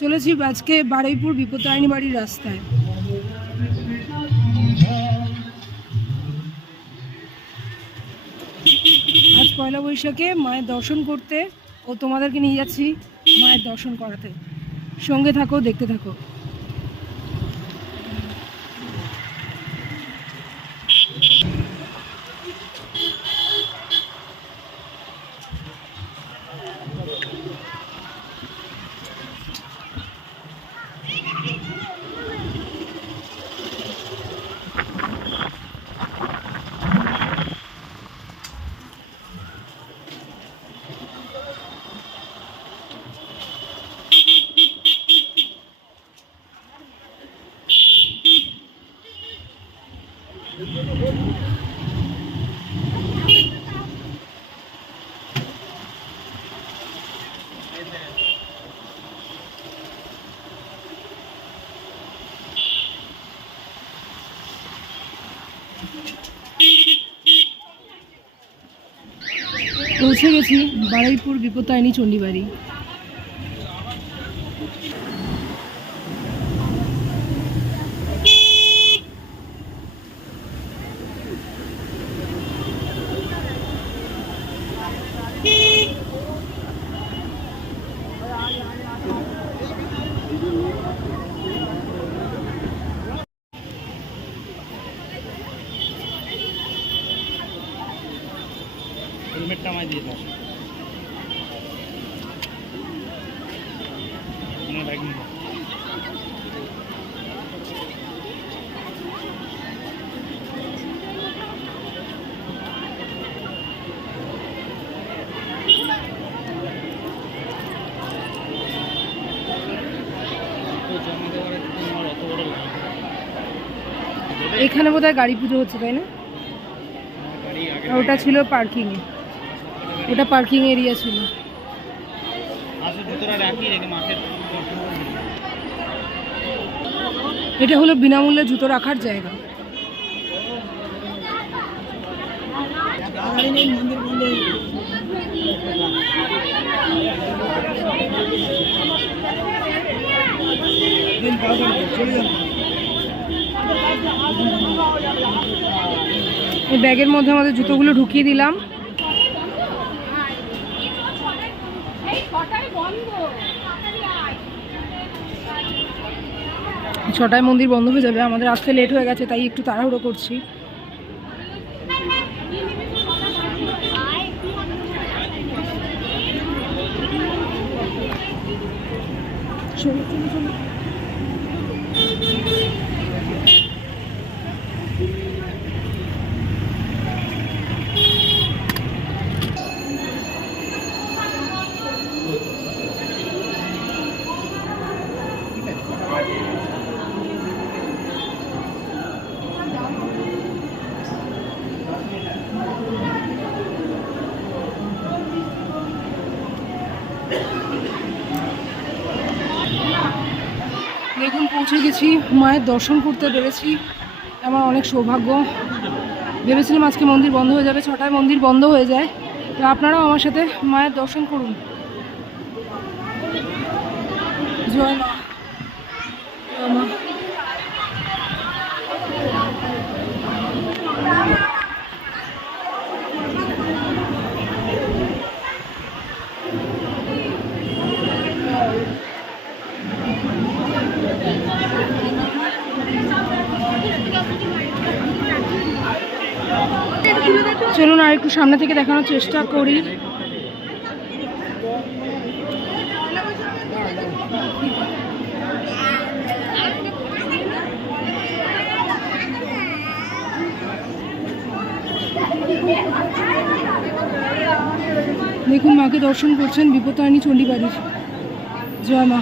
চলেছি আজকে বারুইপুর বিপত্তারিণী বাড়ির রাস্তায়। আজ পয়লা বৈশাখে মায়ের দর্শন করতে ও তোমাদেরকে নিয়ে যাচ্ছি মায়ের দর্শন করাতে। সঙ্গে থাকো, দেখতে থাকো। পৌঁছে গেছি বারুইপুর বিপত্তারিণী চণ্ডীবাড়ি। হেলমেটটা আমায় দিয়ে দাও। আমার ব্যাগ নিয়ে এখানে বোধহয় গাড়ি পুজো হচ্ছে, তাই না? ওটা ছিল পার্কিং এ, ওটা পার্কিং এরিয়া ছিল। এটা হলো বিনামূল্যে জুতো রাখার জায়গা। এই ব্যাগের মধ্যে আমাদের জুতোগুলো ঢুকিয়ে দিলাম। ছটায় মন্দির বন্ধ হয়ে যাবে, আমাদের আসতে লেট হয়ে গেছে, তাই একটু তাড়াহুড়ো করছি। চলো চলো চলো। দেখুন পৌঁছে গেছি, মায়ের দর্শন করতে পেরেছি, আমার অনেক সৌভাগ্য। ভেবেছিলাম আজকে মন্দির বন্ধ হয়ে যাবে, ছটায় মন্দির বন্ধ হয়ে যায়। তো আপনারাও আমার সাথে মায়ের দর্শন করুন। জয় মা, জয় মা। চলুন আর একটু সামনে থেকে দেখানোর চেষ্টা করি। দেখুন মাকে দর্শন করছেন বিপত্তারিণী চণ্ডীবাড়ির। জয় মা।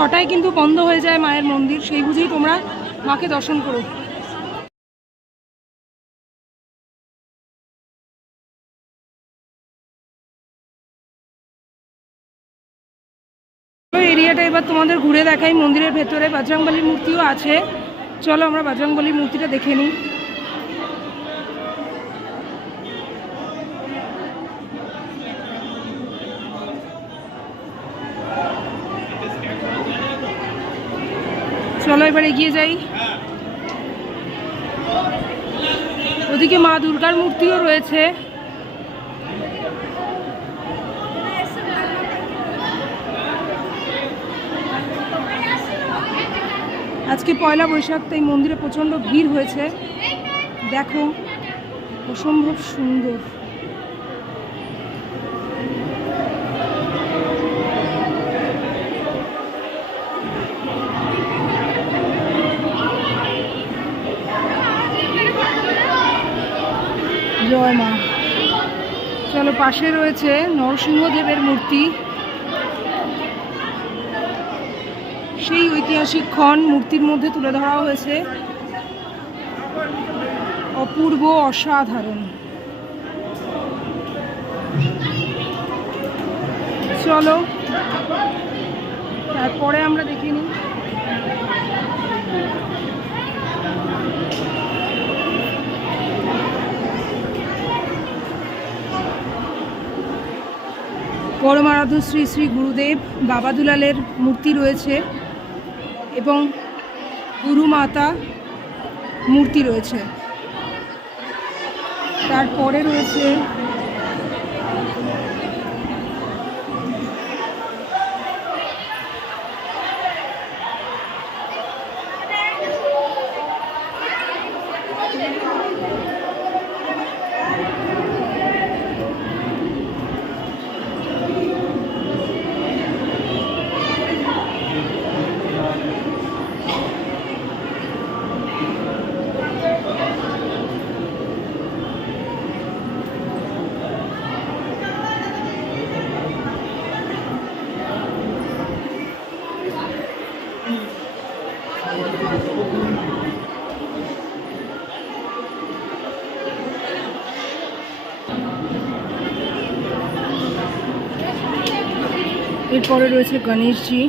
6টায় কিন্তু বন্ধ হয়ে যায় মায়ের মন্দির, সেই বুঝেই তোমরা মাকে দর্শন করো। এরিয়াটা এবার তোমাদের ঘুরে দেখাই। মন্দিরের ভেতরে বজরংবলীর মূর্তিও আছে, চলো আমরা বজরংবলীর মূর্তিটা দেখে নিই। চলো এবার এগিয়ে যাই। ওদিকে মা দুর্গার মূর্তিও রয়েছে। আজকে পয়লা বৈশাখ, তাই মন্দিরে প্রচণ্ড ভিড় হয়েছে। দেখো অসম্ভব সুন্দর। জয় মা। চলো, পাশে রয়েছে নরসিংহদেবের মূর্তি। সেই ঐতিহাসিক ক্ষণ মূর্তির মধ্যে তুলে ধরা হয়েছে, অপূর্ব অসাধারণ। চলো তারপরে আমরা দেখে নিই। পরমারাধ্য শ্রী শ্রী গুরুদেব বাবা দুলালের মূর্তি রয়েছে এবং গুরু মাতা মূর্তি রয়েছে। তারপরে রয়েছে এরপরে রয়েছে গণেশজি।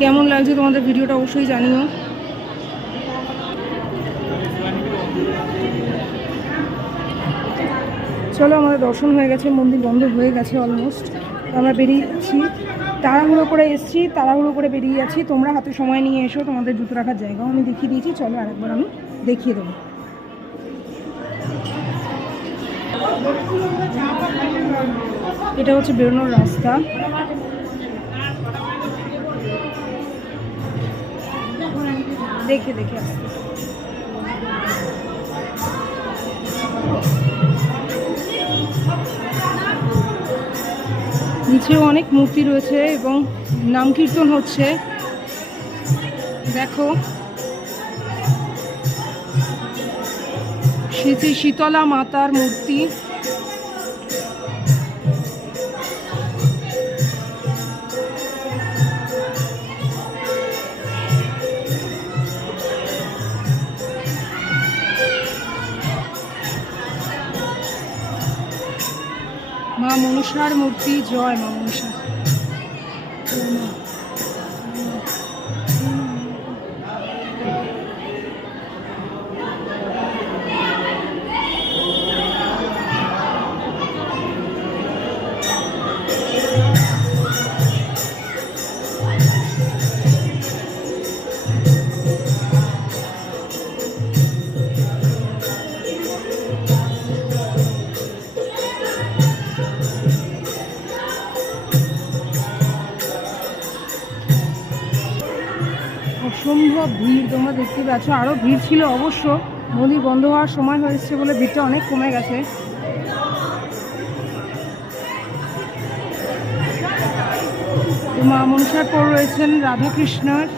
কেমন লাগছে তোমাদের ভিডিওটা অবশ্যই জানিও। চলো, আমাদের দর্শন হয়ে গেছে, মন্দির বন্ধ হয়ে গেছে অলমোস্ট। আমরা বেরিয়ে যাচ্ছি, তাড়াহুড়ো করে এসেছি, তাড়াহুড়ো করে বেরিয়ে যাচ্ছি। তোমরা হাতে সময় নিয়ে এসো, তোমাদের জুতো রাখার জায়গাও আমি দেখিয়ে দিয়েছি। চলো আরেকবার আমি দেখিয়ে দেবো। এটা হচ্ছে বেরোনোর রাস্তা। দেখে দেখে আসতে। নিচেও অনেক মূর্তি রয়েছে এবং নাম কীর্তন হচ্ছে। দেখো, শ্রী শীতলা মাতার মূর্তি। মা মনসার মূর্তি। জয় মা মনসা। অসম্ভব ভিড়, তোমরা দেখতে পাচ্ছ। আরও ভিড় ছিল অবশ্য, মন্দির বন্ধ হওয়ার সময় হয়েছে বলে ভিড়টা অনেক কমে গেছে। তো মা মনসার পর রয়েছেন রাধাকৃষ্ণের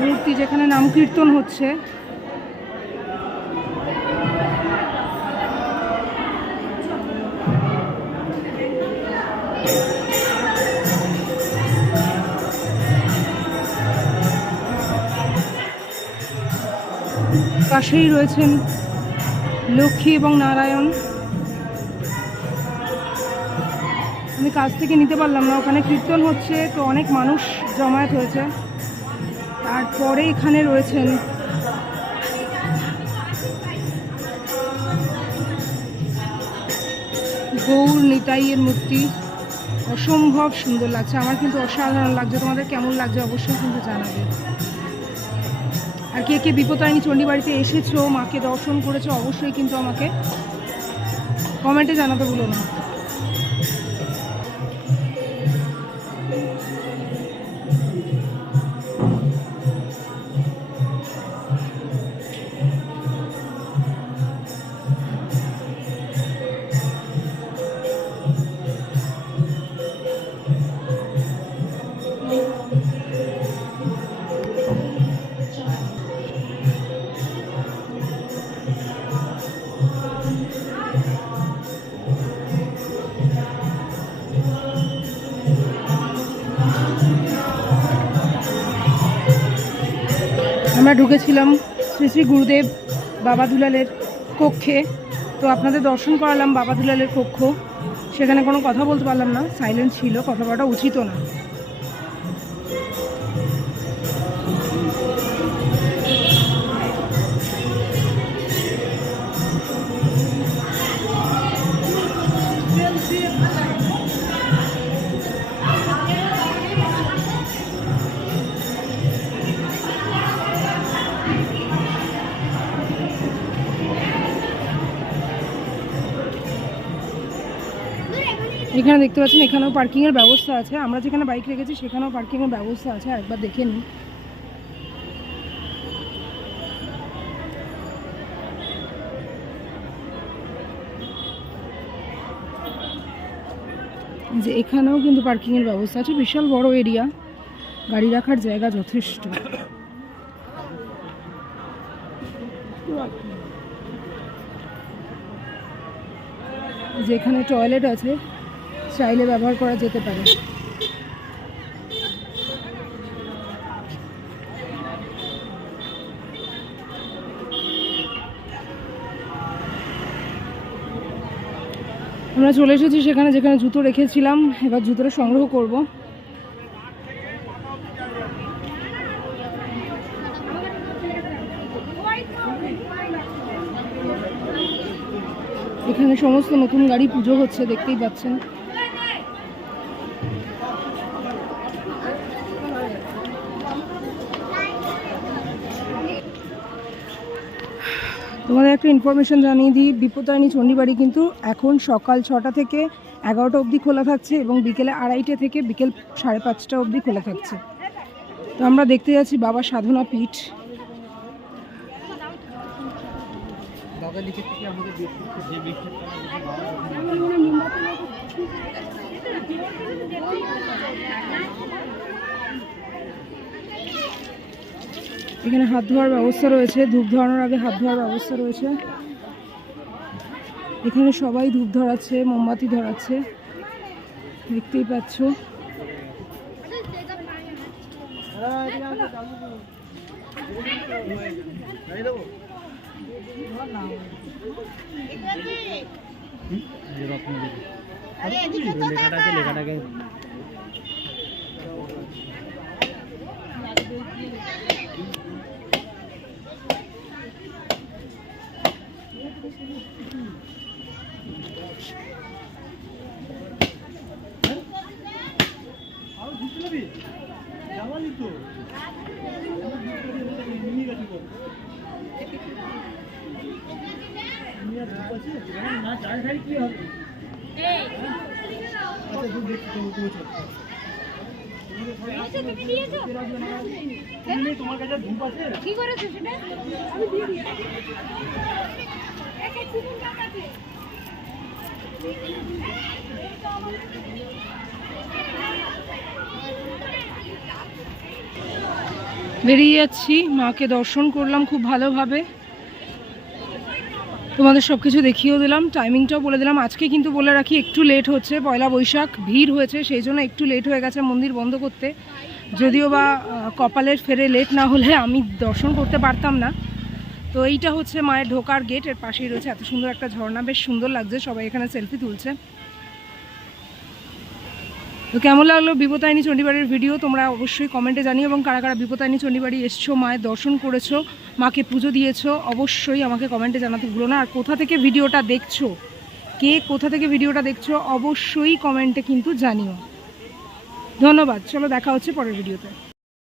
মূর্তি, যেখানে নাম কীর্তন হচ্ছে। পাশেই রয়েছেন লক্ষ্মী এবং নারায়ণ। আমি কাছ থেকে নিতে পারলাম না, ওখানে কীর্তন হচ্ছে তো অনেক মানুষ জমায়েত হয়েছে। তারপরে এখানে রয়েছেন গৌর নিতাইয়ের মূর্তি। অসম্ভব সুন্দর লাগছে, আমার কিন্তু অসাধারণ লাগছে। তোমাদের কেমন লাগছে অবশ্যই কিন্তু জানাবে। আর কে কে বিপত্তারিণী চণ্ডী বাড়িতে এসেছো, মাকে দর্শন করেছো, অবশ্যই কিন্তু আমাকে কমেন্টে জানাতে ভুলো না। আমরা ঢুকেছিলাম শ্রী শ্রী গুরুদেব বাবা দুলালের কক্ষে। তো আপনাদের দর্শন করালাম বাবা দুলালের কক্ষ। সেখানে কোনো কথা বলতে পারলাম না, সাইলেন্ট ছিল, কথা বলাটা উচিতও না। এখানে দেখতে পাচ্ছেন এখানেও পার্কিংয়ের ব্যবস্থা আছে। আমরা যেখানে বাইক রেখেছি সেখানেও পার্কিংয়ের ব্যবস্থা আছে, একবার দেখে নিন। যে এখানেও কিন্তু পার্কিংয়ের ব্যবস্থা আছে, বিশাল বড় এরিয়া, গাড়ি রাখার জায়গা যথেষ্ট। যেখানে টয়লেট আছে, চাইলে ব্যবহার করা যেতে পারে। আমরা চলে এসেছি সেখানে যেখানে জুতো রেখেছিলাম, এবার জুতোটা সংগ্রহ করব। এখানে সমস্ত নতুন গাড়ি পুজো হচ্ছে, দেখতেই পাচ্ছেন। তোমাদের একটা ইনফরমেশন জানিয়ে দিই, বিপত্তারিণী চণ্ডী বাড়ি কিন্তু এখন সকাল 6টা থেকে 11টা অবধি খোলা থাকছে এবং বিকেলে 2:30 থেকে বিকেল 5:30 অবধি খোলা থাকছে। তো আমরা দেখতে যাচ্ছি বাবা সাধনা পীঠ। এখানে হাত ধোয়ার ব্যবস্থা রয়েছে, ধূপ ধরানোর আগে হাত ধোয়ার ব্যবস্থা রয়েছে। এখানে সবাই ধূপ ধরাচ্ছে, মোমবাতি ধরাচ্ছে, দেখতেই পাচ্ছ। লেখাটাকে তোমার কাছে ধূপ আছে কি করেছো সেটা আমি দিয়ে দিই এক এক চিকুন কাটাতে এই তো আমার বেরিয়ে যাচ্ছি, মাকে দর্শন করলাম খুব ভালোভাবে, তোমাদের সব কিছু দেখিয়েও দিলাম, টাইমিংটাও বলে দিলাম। আজকে কিন্তু বলে রাখি একটু লেট হচ্ছে, পয়লা বৈশাখ ভিড় হয়েছে, সেই জন্য একটু লেট হয়ে গেছে মন্দির বন্ধ করতে। যদিও বা কপালের ফেরে লেট না হলে আমি দর্শন করতে পারতাম না। তো এইটা হচ্ছে মায়ের ঢোকার গেট, এর পাশেই রয়েছে এত সুন্দর একটা ঝর্ণা, বেশ সুন্দর লাগছে, সবাই এখানে সেলফি তুলছে। তো কেমন লাগলো বিপত্তারিণী চণ্ডীবাড়ির ভিডিও তোমরা অবশ্যই কমেন্টে জানিও, এবং কারা কারা বিপত্তারিণী চণ্ডীবাড়ি এসছো, মায়ের দর্শন করেছো, মাকে পুজো দিয়েছো, অবশ্যই আমাকে কমেন্টে জানাতে ভুলো না। আর কোথা থেকে ভিডিওটা দেখছো, কে কোথা থেকে ভিডিওটা দেখছো, অবশ্যই কমেন্টে কিন্তু জানিও। ধন্যবাদ, চলো দেখা হচ্ছে পরের ভিডিওতে।